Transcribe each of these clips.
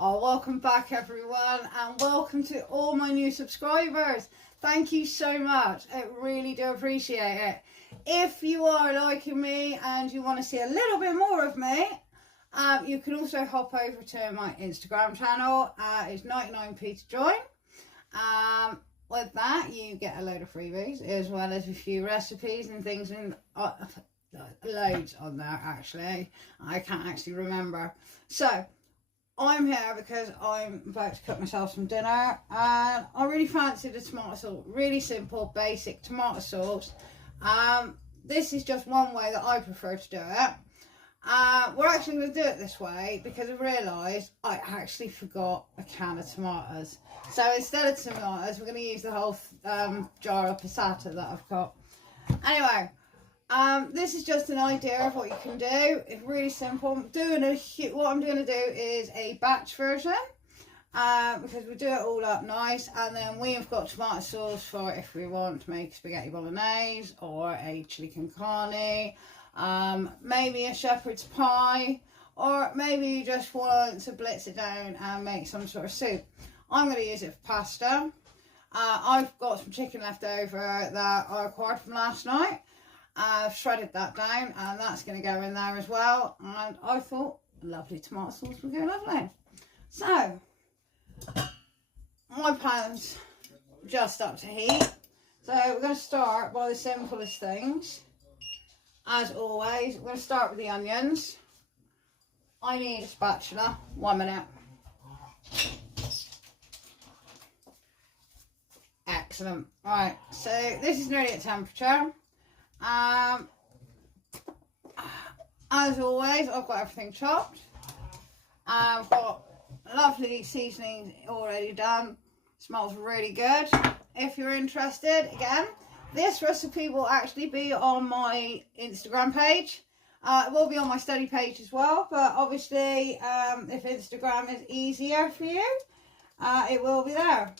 Oh, welcome back everyone, and welcome to all my new subscribers. Thank you so much. I really do appreciate it. If you are liking me and you want to see a little bit more of me, you can also hop over to my Instagram channel. It's 99p to join. With that, you get a load of freebies as well as a few recipes and things, and loads on there actually. I can't actually remember. So I'm here because I'm about to cook myself some dinner, and I really fancy the tomato sauce. Really simple, basic tomato sauce. This is just one way that I prefer to do it. We're actually going to do it this way because I realised I actually forgot a can of tomatoes. So instead of tomatoes, we're going to use the whole jar of passata that I've got. Anyway, this is just an idea of what you can do. It's really simple. What I'm going to do is a batch version, because we do it all up nice, and then we've got tomato sauce for if we want to make spaghetti bolognese or a chili con carne, maybe a shepherd's pie, or maybe you just want to blitz it down and make some sort of soup. I'm going to use it for pasta. I've got some chicken left over that I acquired from last night. I've shredded that down, and that's going to go in there as well. And I thought lovely tomato sauce would go lovely. So my pan's just up to heat. So we're going to start by the simplest things. As always, we're going to start with the onions. I need a spatula. 1 minute. Excellent. Right, so this is nearly at temperature. As always, I've got everything chopped. I've got lovely seasoning already done. Smells really good. If you're interested, again, this recipe will actually be on my Instagram page. It will be on my study page as well, but obviously if Instagram is easier for you, it will be there.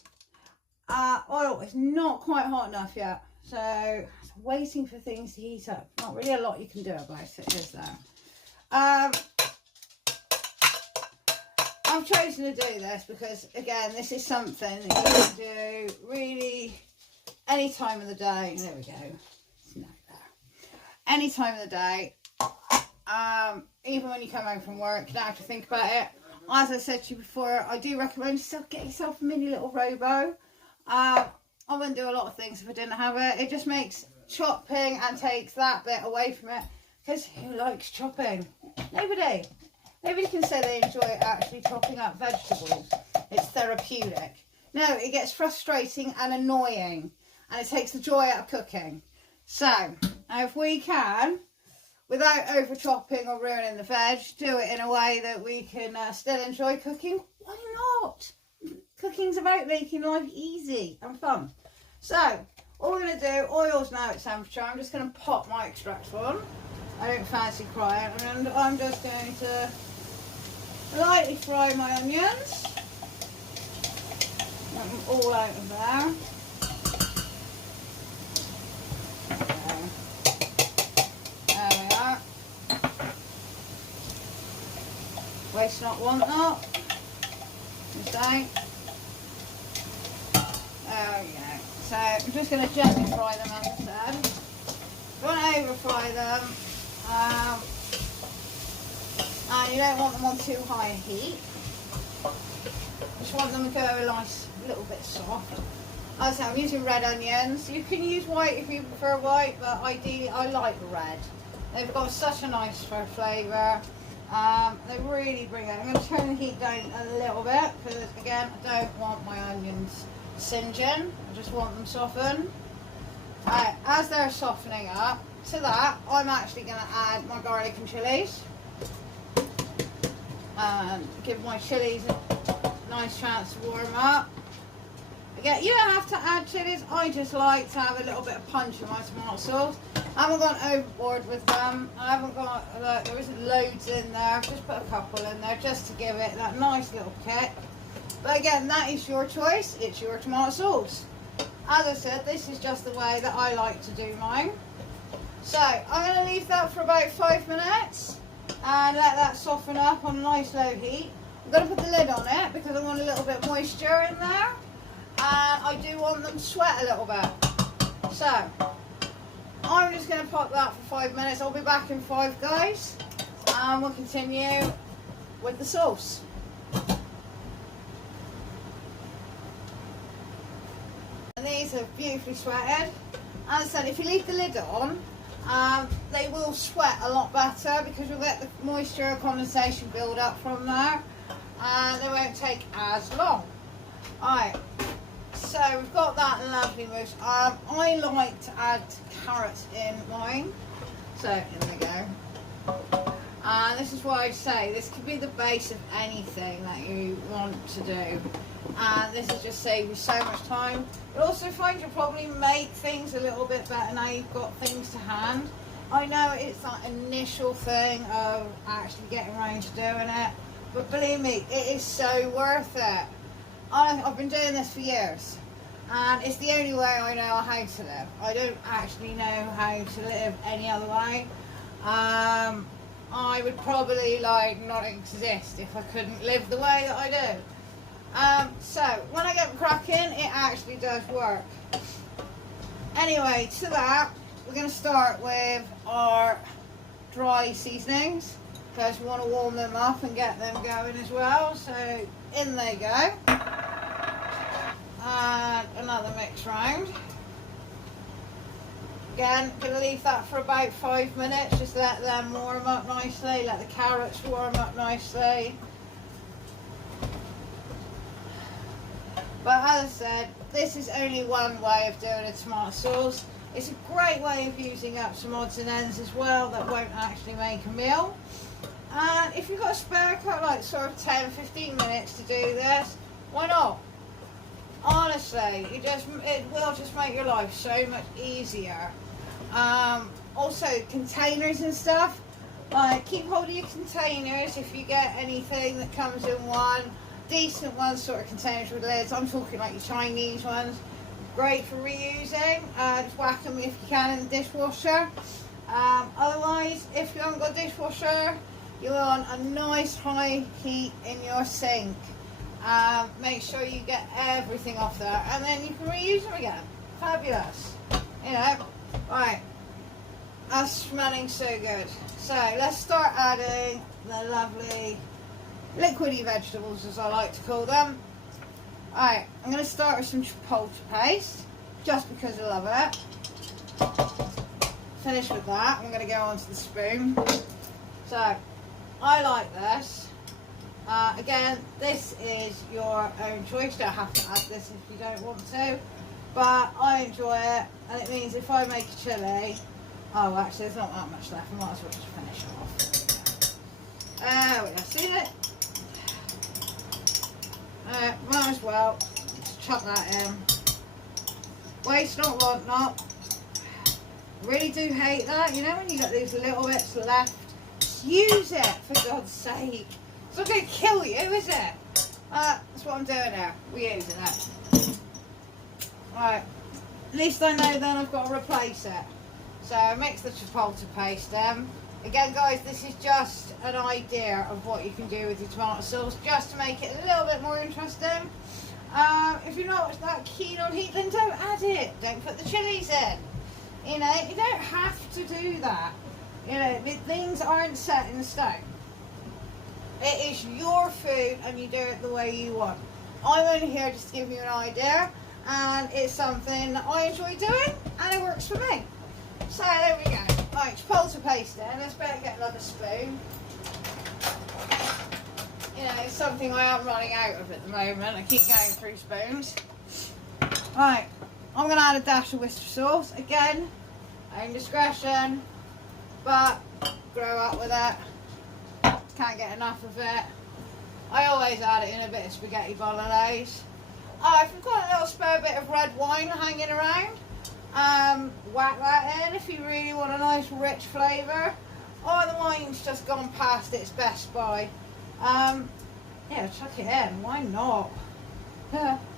Oil is not quite hot enough yet, so waiting for things to heat up. Not really a lot you can do about it, is there? I've chosen to do this because, again, this is something that you can do really any time of the day. There we go. No, there. Any time of the day. Even when you come home from work, you don't have to think about it. As I said to you before, I do recommend get yourself a mini little robo. I wouldn't do a lot of things if I didn't have it. It just makes chopping and takes that bit away from it. Because who likes chopping? Nobody. Nobody can say they enjoy actually chopping up vegetables. It's therapeutic. No, it gets frustrating and annoying. And it takes the joy out of cooking. So, if we can, without over chopping or ruining the veg, do it in a way that we can still enjoy cooking, why not? Cooking's about making life easy and fun. So, all we're going to do, oil's now at temperature. I'm just going to pop my extract on. I don't fancy crying. And I'm just going to lightly fry my onions. Get them all out of there. There we are. Waste not, want not. Mistake. There we go. So I'm just going to gently fry them instead. Don't over fry them. And you don't want them on too high a heat. Just want them to go a nice little bit soft. As I say, I'm using red onions. You can use white if you prefer white, but ideally I like red. They've got such a nice flavour. They really bring it. I'm going to turn the heat down a little bit because, again, I don't want my onions singeing. I just want them softened. Right, as they're softening up, to that I'm actually going to add my garlic and chilies. And give my chilies a nice chance to warm up. Again, you don't have to add chilies. I just like to have a little bit of punch in my tomato sauce. I haven't gone overboard with them. I haven't got, there isn't loads in there. I've just put a couple in there just to give it that nice little kick. But again, that is your choice. It's your tomato sauce. As I said, this is just the way that I like to do mine. So I'm going to leave that for about 5 minutes and let that soften up on a nice low heat. I'm going to put the lid on it because I want a little bit moisture in there. And I do want them to sweat a little bit. So, I'm just going to pop that for 5 minutes. I'll be back in 5, guys. And we'll continue with the sauce. And these are beautifully sweated. As I said, if you leave the lid on, they will sweat a lot better because you'll get the moisture condensation build up from there. And they won't take as long. Alright. So we've got that lovely mousse. I like to add carrots in mine. So here we go. And this is why I say this could be the base of anything that you want to do. And this will just save you so much time. You'll also find you'll probably make things a little bit better now you've got things to hand. I know it's that initial thing of actually getting around to doing it. But believe me, it is so worth it. I've been doing this for years, and it's the only way I know how to live. I don't actually know how to live any other way. I would probably not exist if I couldn't live the way that I do. So when I get cracking, it actually does work. Anyway, to that, we're going to start with our dry seasonings because we want to warm them up and get them going as well. So in they go. And another mix round. Again, going to leave that for about 5 minutes. Just let them warm up nicely. Let the carrots warm up nicely. But as I said, this is only one way of doing a tomato sauce. It's a great way of using up some odds and ends as well that won't actually make a meal. And if you've got a spare cut, sort of 10-15 minutes to do this, why not? Honestly, it will just make your life so much easier. Also, containers and stuff. Keep hold of your containers if you get anything that comes in one. Decent ones, sort of containers with lids. I'm talking like your Chinese ones. Great for reusing. Just whack them if you can in the dishwasher. Otherwise, if you haven't got a dishwasher, you want a nice high heat in your sink. Make sure you get everything off there, and then you can reuse them again. Fabulous. You know, right. That's smelling so good. So let's start adding the lovely liquidy vegetables, as I like to call them. Alright, I'm going to start with some chipotle paste, just because I love it. Finish with that. I'm going to go on to the spoon. So, I like this. Again, this is your own choice. You don't have to add this if you don't want to. But I enjoy it, and it means if I make a chilli, oh, actually, there's not that much left. I might as well just finish it off. There we go. See it? Might as well just chuck that in. Waste not, want not. Really do hate that. You know when you got these little bits left? Use it, for God's sake. It's not going to kill you, is it? That's what I'm doing now. We're using it. Right. At least I know then I've got to replace it. So mix the chipotle paste in. Again, guys, this is just an idea of what you can do with your tomato sauce, just to make it a little bit more interesting. If you're not that keen on heat, then don't add it. Don't put the chilies in. You know, you don't have to do that. You know, things aren't set in stone. It is your food, and you do it the way you want. I'm only here just to give you an idea, and it's something that I enjoy doing, and it works for me. So there we go. Right, chipotle paste in. Let's better get another spoon. You know, it's something I am running out of at the moment. I keep going through spoons. Right, I'm going to add a dash of Worcester sauce. Again, own discretion, but grow up with it. Can't get enough of it. I always add it in a bit of spaghetti bolognese. If you've got a little spare bit of red wine hanging around, whack that in if you really want a nice rich flavour. Or the wine's just gone past its best by. Yeah, chuck it in. Why not?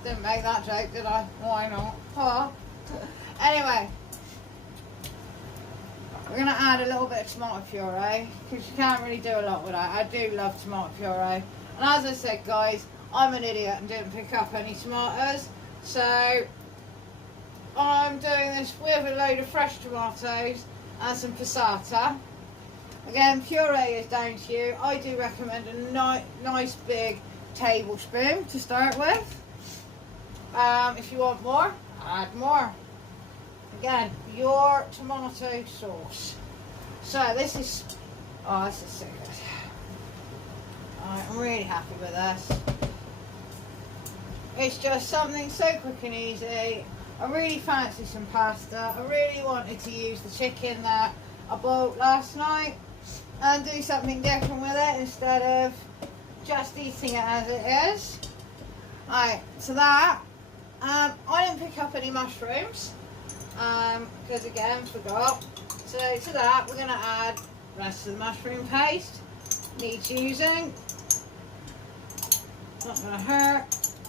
Didn't make that joke, did I? Why not? Oh. Anyway, we're going to add a little bit of tomato puree because you can't really do a lot with that. I do love tomato puree. And as I said, guys, I'm an idiot and didn't pick up any tomatoes, so I'm doing this with a load of fresh tomatoes and some passata. Again, puree is down to you. I do recommend a nice big tablespoon to start with. If you want more, add more. Again, your tomato sauce. So this is so good. I'm really happy with this. It's just something so quick and easy. I really fancy some pasta. I really wanted to use the chicken that I bought last night and do something different with it instead of just eating it as it is. Right, so that, I didn't pick up any mushrooms because again, forgot. So to that, we're going to add the rest of the mushroom paste. Needs using. Not going to hurt.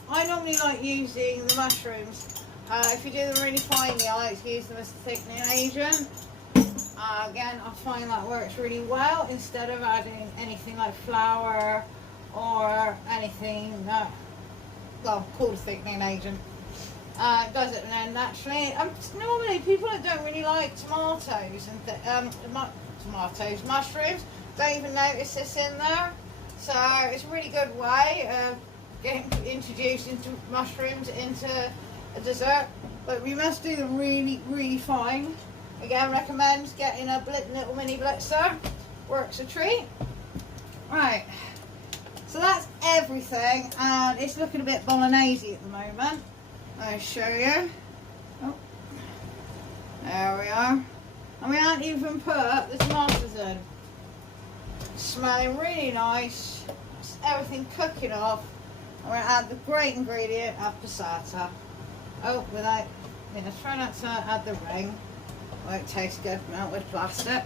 I normally like using the mushrooms. If you do them really finely, I like to use them as a thickening agent. Again, I find that works really well instead of adding anything like flour or anything well, called a thickening agent. It does it then naturally. Normally, people that don't really like tomatoes and mushrooms don't even notice this in there. So it's a really good way of getting introduced into mushrooms into a dessert. But we must do them really, really fine. Again, recommend getting a little mini blitzer. Works a treat. Right. So that's everything, and it's looking a bit bolognese at the moment. I'll show you. Oh, there we are. And we haven't even put the tomatoes in. Smelling really nice. It's everything cooking off. I'm going to add the great ingredient of passata. Oh, without, try not to add the ring. Won't taste good, melt with plastic.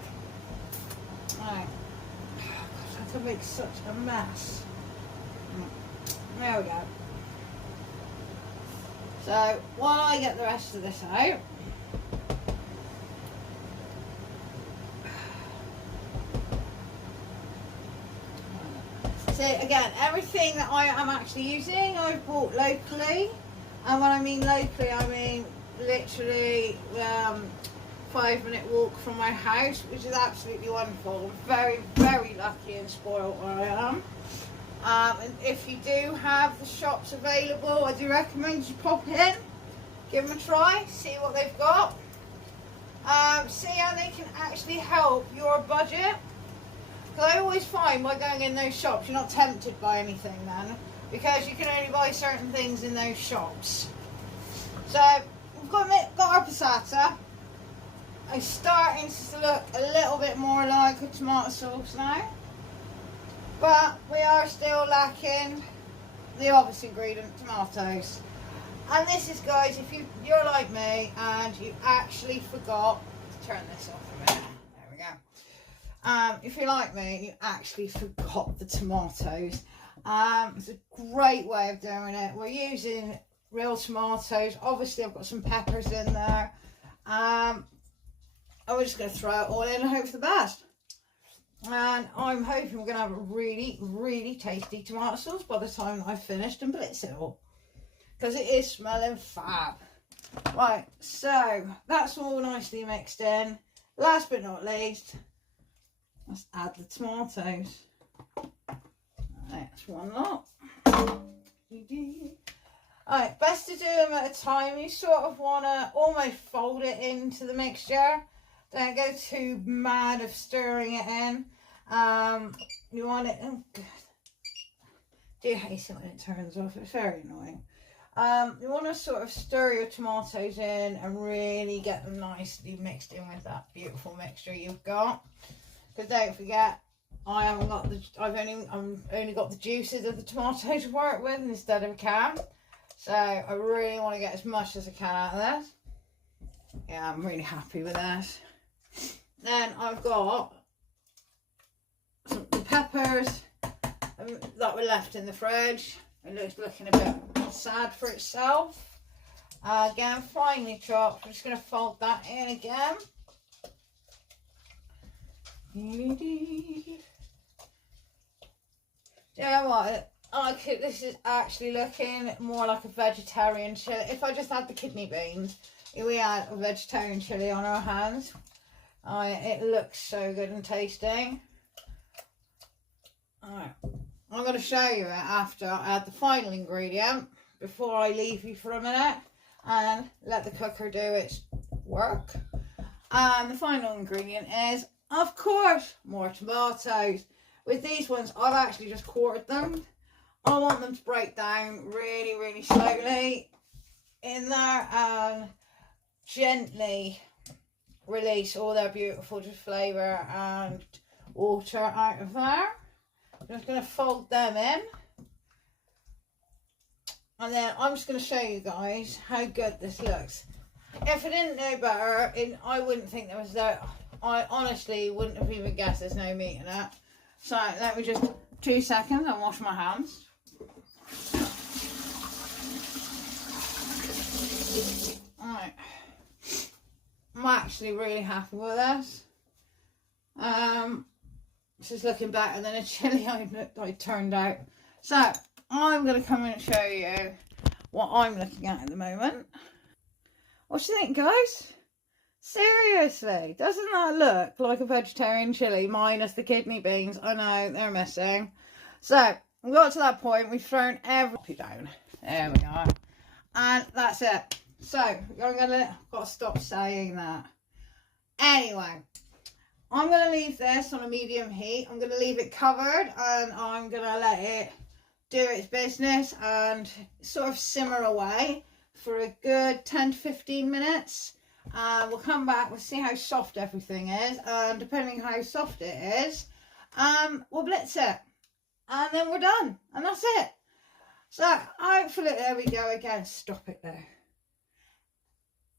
Right. Oh, gosh, that could make such a mess. There we go. So while I get the rest of this out, so again, everything that I am actually using I've bought locally, and when I mean locally I mean literally 5-minute walk from my house, which is absolutely wonderful. Very, very lucky and spoiled where I am. And if you do have the shops available, I do recommend you pop in, give them a try, see what they've got, see how they can actually help your budget. Because I always find by going in those shops, you're not tempted by anything then, because you can only buy certain things in those shops. So we've got our passata. It's starting to look a little bit more like a tomato sauce now. But we are still lacking the obvious ingredient, tomatoes. And this is, guys, if you're like me and you actually forgot to turn this off a minute. There we go. If you're like me, you actually forgot the tomatoes. It's a great way of doing it. We're using real tomatoes. Obviously, I've got some peppers in there. And we're just going to throw it all in and hope for the best. And I'm hoping we're going to have a really, really tasty tomato sauce by the time I've finished and blitz it all. Because it is smelling fab. Right, so that's all nicely mixed in. Last but not least, let's add the tomatoes. That's one lot. Alright, best to do them at a time. You sort of want to almost fold it into the mixture. Don't go too mad of stirring it in. You want it, oh god, do you hate it when it turns off? It's very annoying. You want to sort of stir your tomatoes in and really get them nicely mixed in with that beautiful mixture you've got. Because don't forget, I've only got the juices of the tomato to work with instead of a can. So I really want to get as much as I can out of this. Yeah, I'm really happy with this. Then I've got some peppers that were left in the fridge. It looks looking a bit sad for itself. Again, finely chopped. I'm just going to fold that in again. You know what? this is actually looking more like a vegetarian chili. If I just had the kidney beans, we had a vegetarian chili on our hands. It looks so good and tasty. Alright, I'm going to show you it after I add the final ingredient, before I leave you for a minute and let the cooker do its work. And the final ingredient is, of course, more tomatoes. With these ones, I've actually just quartered them. I want them to break down really, really slowly in there and gently release all their beautiful flavour and water out of there. I'm just going to fold them in. And then I'm just going to show you guys how good this looks. If I didn't know better, I wouldn't think there was that. I honestly wouldn't have even guessed there's no meat in it. So let me just 2 seconds and wash my hands. Alright. I'm actually really happy with this. This is looking better than a chili I turned out. So I'm going to come in and show you what I'm looking at the moment. What do you think, guys? Seriously, doesn't that look like a vegetarian chili minus the kidney beans? I know, they're missing. So we got to that point, we've thrown everything down. There we are. And that's it. So I've got to stop saying that. Anyway, I'm going to leave this on a medium heat. I'm going to leave it covered and I'm going to let it do its business and sort of simmer away for a good 10 to 15 minutes. We'll come back, we'll see how soft everything is, and depending how soft it is, we'll blitz it. And then we're done. And that's it. So hopefully, there we go again. Stop it there.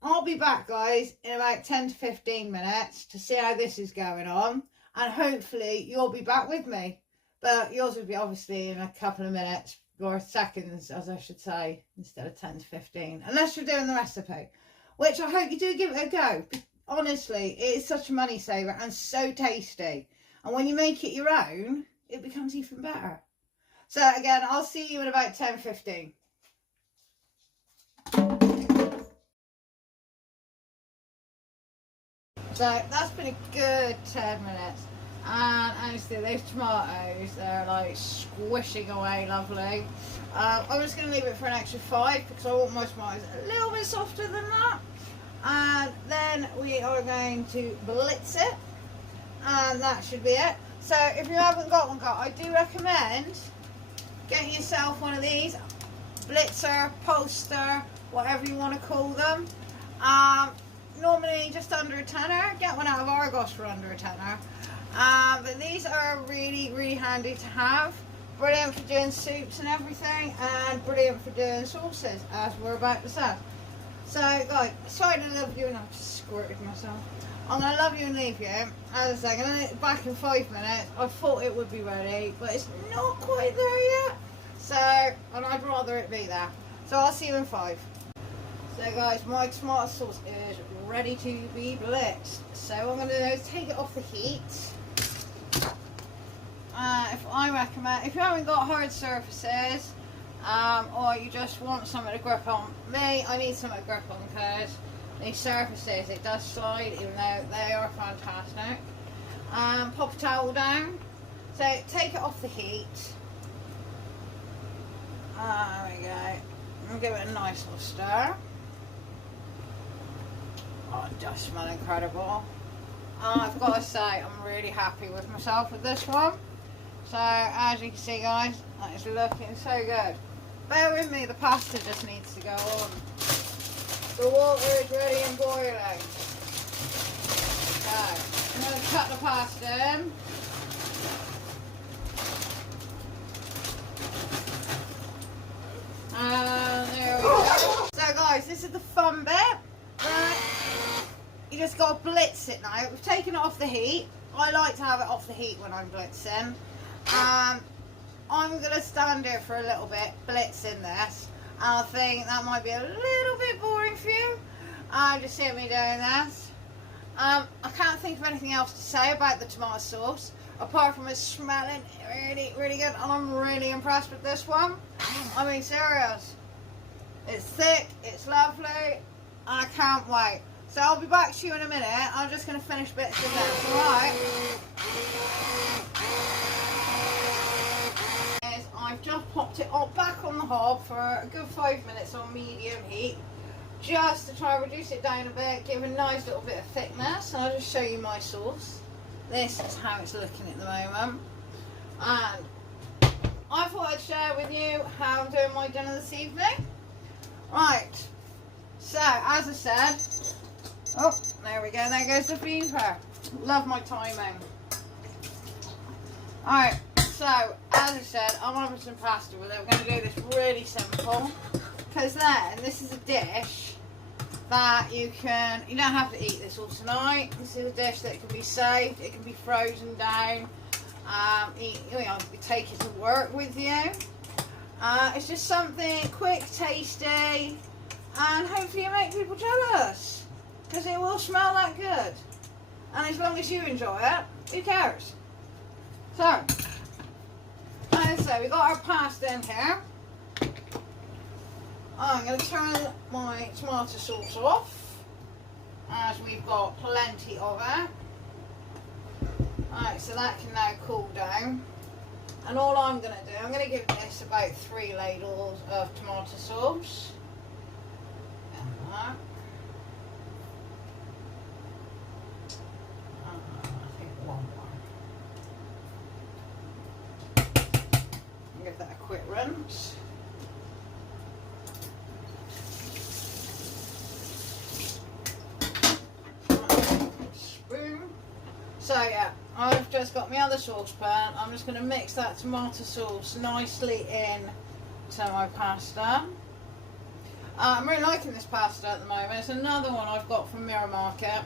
I'll be back, guys, in about 10 to 15 minutes to see how this is going on. And hopefully you'll be back with me. But yours will be obviously in a couple of minutes, or seconds, as I should say, instead of 10 to 15. Unless you're doing the recipe, which I hope you do give it a go. Honestly, it is such a money saver and so tasty. And when you make it your own, it becomes even better. So again, I'll see you in about 10-15. So that's been a good 10 minutes. And honestly, those tomatoes, they're like squishing away lovely. I'm just going to leave it for an extra 5 because I want my tomatoes a little bit softer than that. And then we are going to blitz it. And that should be it. So if you haven't got one, I do recommend getting yourself one of these. Blitzer, poster, whatever you want to call them. Normally just under a tenner. Get one out of Argos for under a tenner. But these are really, really handy to have. Brilliant for doing soups and everything, and brilliant for doing sauces, as we're about to say. So, guys, sorry to love you, and I've just squirted myself. I'm going to love you and leave you. As I say, I'm going to back in 5 minutes. I thought it would be ready, but it's not quite there yet. So, and I'd rather it be there. So, I'll see you in 5. So, guys, my tomato sauce is ready to be blitzed. So, what I'm going to do is take it off the heat. If you haven't got hard surfaces, or you just want something to grip on, I need something to grip on because these surfaces, it does slide, even though they are fantastic. Pop a towel down. So take it off the heat. There we go. And give it a nice little stir. Oh, it does smell incredible. I've got to say, I'm really happy with myself with this one. So, as you can see, guys, it's looking so good. Bear with me, the pasta just needs to go on. The water is ready and boiling. So, I'm going to cut the pasta in. And there we go. So, guys, this is the fun bit. Right. You just got to blitz it now. We've taken it off the heat. I like to have it off the heat when I'm blitzing. I'm going to stand here for a little bit blitzing this. And I think that might be a little bit boring for you. Just see me doing this. I can't think of anything else to say about the tomato sauce. Apart from it smelling really, really good, and I'm really impressed with this one. I mean, serious. It's thick, it's lovely, and I can't wait. So I'll be back to you in a minute. I'm just going to finish bits of this, alright? I've just popped it all back on the hob for a good 5 minutes on medium heat, just to try and reduce it down a bit, give a nice little bit of thickness. And I'll just show you my sauce. This is how it's looking at the moment. And I thought I'd share with you how I'm doing my dinner this evening. Right, so as I said, oh, there we go, there goes the beaver. Love my timing. Alright, so as I said, I want to put some pasta with it. We're going to do this really simple, because then this is a dish that you don't have to eat this all tonight. This is a dish that can be saved, it can be frozen down, you take it to work with you. It's just something quick, tasty, and hopefully you make people jealous, because it will smell that good. And as long as you enjoy it, who cares? So, as I say, we got our pasta in here. I'm going to turn my tomato sauce off, as we've got plenty of it. Alright, so that can now cool down. And all I'm going to do, I'm going to give this about 3 ladles of tomato sauce. I think 1 more. Give that a quick rinse. Spoon. So yeah, I've just got my other saucepan. I'm just going to mix that tomato sauce nicely in to my pasta. I'm really liking this pasta at the moment. It's another one I've got from Mirror Market.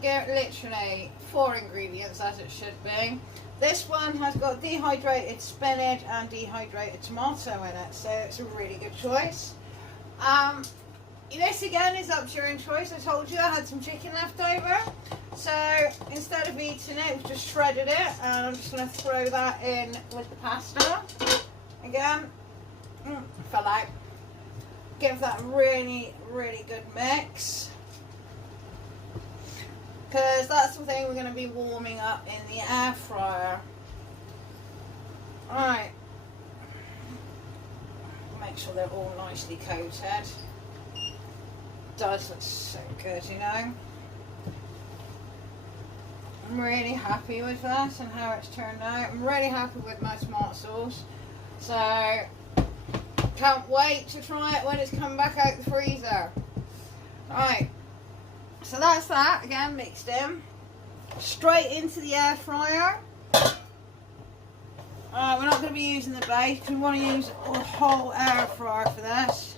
Get literally 4 ingredients as it should be. This one has got dehydrated spinach and dehydrated tomato in it, so it's a really good choice. This again is up to your own choice. I told you I had some chicken left over, so instead of eating it, we've just shredded it, and I'm just going to throw that in with the pasta. Again, fell out. Give that really, really good mix, because that's the thing we're going to be warming up in the air fryer. Alright, make sure they're all nicely coated. Does look so good, you know. I'm really happy with that and how it's turned out. I'm really happy with my tomato sauce, so can't wait to try it when it's come back out the freezer. Right, so that's that again mixed in, straight into the air fryer. We're not going to be using the base because we want to use a whole air fryer for this.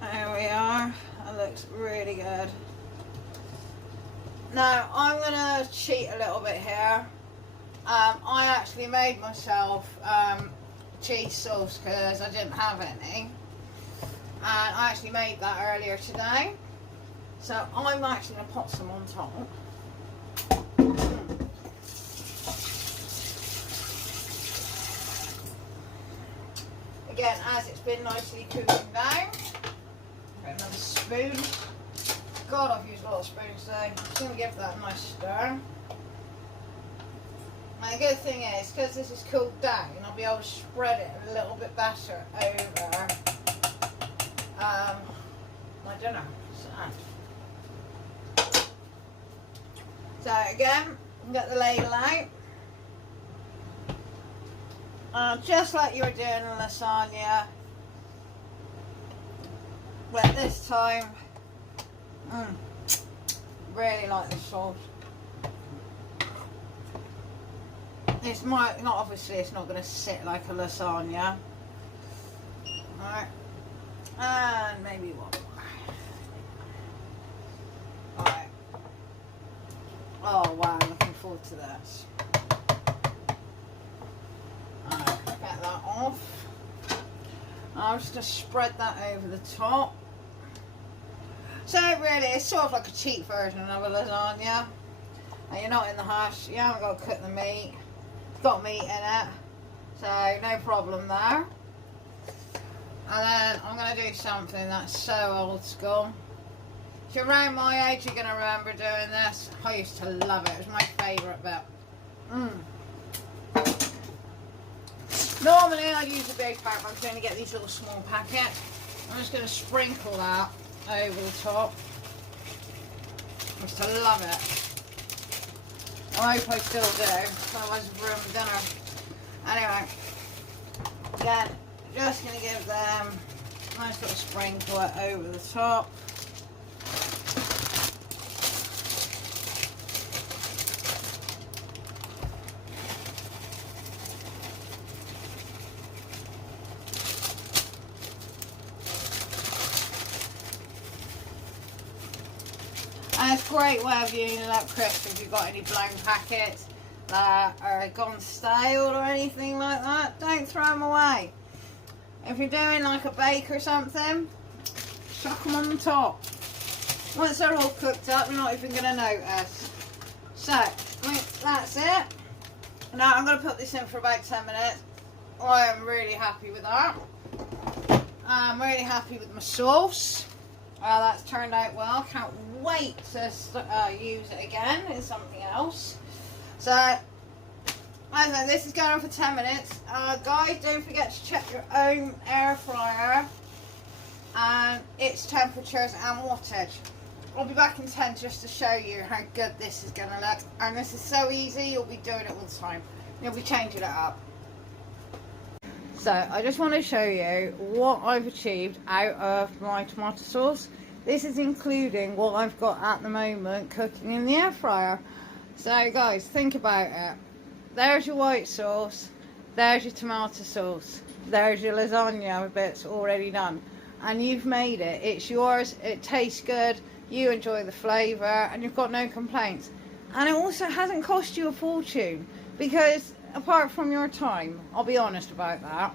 There we are. That looks really good. Now I'm going to cheat a little bit here. I actually made myself cheese sauce because I didn't have any, and I actually made that earlier today, so I'm actually going to put some on top. Again, as it's been nicely cooling down, another spoon. God, I've used a lot of spoons today. I'm just going to give that a nice stir. Now the good thing is, because this is cooled down, I'll be able to spread it a little bit better over my dinner. So again, get the ladle out. Just like you were doing in lasagna, but this time, really like this sauce. It's not obviously it's not going to sit like a lasagna. Alright, and maybe one more. Alright. Oh wow, I'm looking forward to this. Alright, get that off. I'm just going to spread that over the top. So really, it's sort of like a cheap version of a lasagna. and you're not in the hush, you haven't got to cook the meat. It's got meat in it, so no problem there. And then I'm going to do something that's so old school. If you're around my age, you're going to remember doing this. I used to love it. It was my favourite bit. Normally I'd use a big pack, but I'm going to get these little small packets. I'm just going to sprinkle that over the top. I used to love it. I hope I still do, otherwise I've ruined dinner. Anyway, again, just going to give them a nice little sprinkle over the top. And it's a great way of using it up crisp if you've got any blown packets that are gone stale or anything like that. Don't throw them away. If you're doing like a bake or something, chuck them on the top. Once they're all cooked up, you're not even going to notice. So, that's it. Now I'm going to put this in for about 10 minutes. I am really happy with that. I'm really happy with my sauce. That's turned out well. Can't wait to use it again in something else. So, I don't know, this is going on for 10 minutes. Guys, don't forget to check your own air fryer and its temperatures and wattage. I'll be back in 10 just to show you how good this is going to look. And this is so easy, you'll be doing it all the time. You'll be changing it up. So, I just want to show you what I've achieved out of my tomato sauce. This is including what I've got at the moment cooking in the air fryer. So, guys, think about it. There's your white sauce. There's your tomato sauce. There's your lasagna bits already done. And you've made it. It's yours. It tastes good. You enjoy the flavour. And you've got no complaints. And it also hasn't cost you a fortune. Because apart from your time, I'll be honest about that.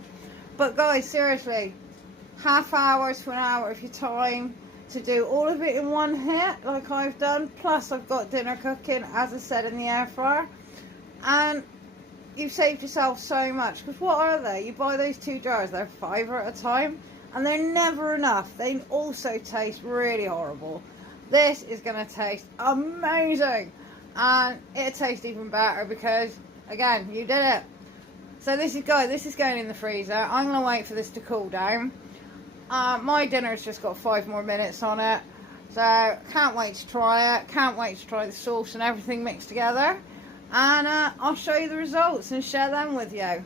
But guys, seriously, half hour to an hour of your time to do all of it in one hit, like I've done. Plus I've got dinner cooking, as I said, in the air fryer. And you've saved yourself so much. Because what are they? You buy those 2 jars, they're £5 at a time. And they're never enough. They also taste really horrible. This is going to taste amazing. And it'll taste even better because, again, you did it. So this is going in the freezer. I'm going to wait for this to cool down. My dinner's just got 5 more minutes on it. So can't wait to try it. Can't wait to try the sauce and everything mixed together. And I'll show you the results and share them with you.